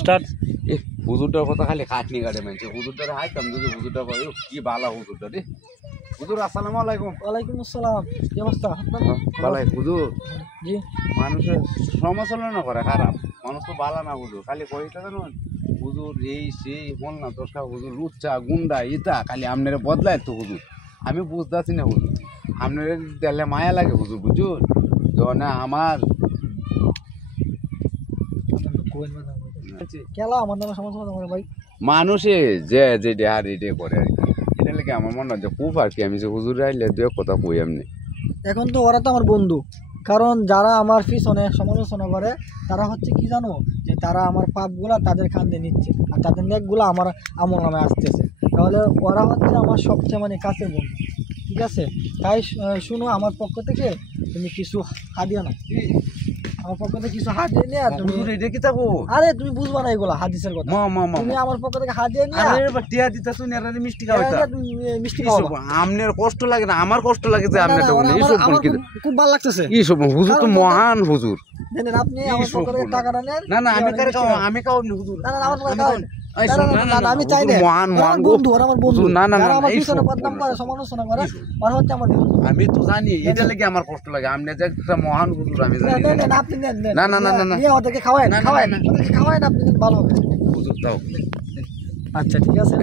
Start. এ হুজুরটার কথা খালি খাটনি কাটে মানছে, হুজুরটারে হাইতাম যদি হুজুরটা করে কি বালা হুজুরটা রে। হুজুর আসসালামু আলাইকুম। ওয়ালাইকুম আসসালাম, কি অবস্থা আপনার? বালাই হুজুর, জি। মানুষের সমালোচনা করে খারাপ, মানুষ তো বালা না হুজুর, খালি কইতে জানেন হুজুর এই সেই হল না দশটা হুজুর লুচ্চা গুন্ডা ইতা খালি আপনারা বদলায় তো হুজুর। আমি বুঝতেছি না হুজুর, আপনারা দেখলে মায়া লাগে হুজুর বুঝুন তো না আমার কেলা আমার নামে সমস্যা করে ভাই। মানুষে যে যে দেহার এটা করে আর কি, এটা লেগে আমার মনে হয় যে খুব আর কি আমি যে হুজুর আইলে দু এক কথা কই এমনি। এখন তো ওরা তো আমার বন্ধু, কারণ যারা আমার পিছনে সমালোচনা করে তারা হচ্ছে কি জানো, যে তারা আমার পাপগুলা তাদের কাঁধে নিচ্ছে আর তাদের নেকগুলো আমার আমার নামে আসতেছে। তাহলে ওরা হচ্ছে আমার সবচেয়ে মানে কাছের বন্ধু, ঠিক আছে? তাই শুনো, আমার পক্ষ থেকে তুমি কিছু হাদিয়া নাও, আমার পক্ষ থেকে কিছু হাদিয়া নিয়ে তুমি। হুজুর এটা কি থাকো? আরে তুমি বুঝবা না এগুলা হাদিসের কথা। তুমি আমার পক্ষ থেকে হাদিয়া নিয়ে টিয়া দিতা তুই না মিষ্টি খাওয়াইতা। তুমি মিষ্টি খাওয়াবা। আমনের কষ্ট লাগে না, আমার কষ্ট লাগে যে আমনের আমার খুব ভালো লাগতেছে। কি সব হুজুর তো মহান হুজুর। দেন আপনি আমার পক্ষ থেকে টাকাটা নেন। না না আমি কারে খাও, আমি খাও হুজুর। না না আমার পক্ষ থেকে না আমি চাই না। মহান মহান বন্ধু, ওরা আমার বন্ধু। না না না আমার এই পিছনে বদনাম করে সমালোচনা করে ওরা হচ্ছে আমার বন্ধু। আমি তো জানি এটা লাগে আমার কষ্ট লাগে, আমনে যে একটা মহান হুজুর আমি জানি। নেন আপনি নেন। না না না না নিয়ে ওদেরকে খাওয়ায় ওদেরকে খাওয়ায় আপনি ভালো হবে হুজুর দাও। আচ্ছা ঠিক আছে।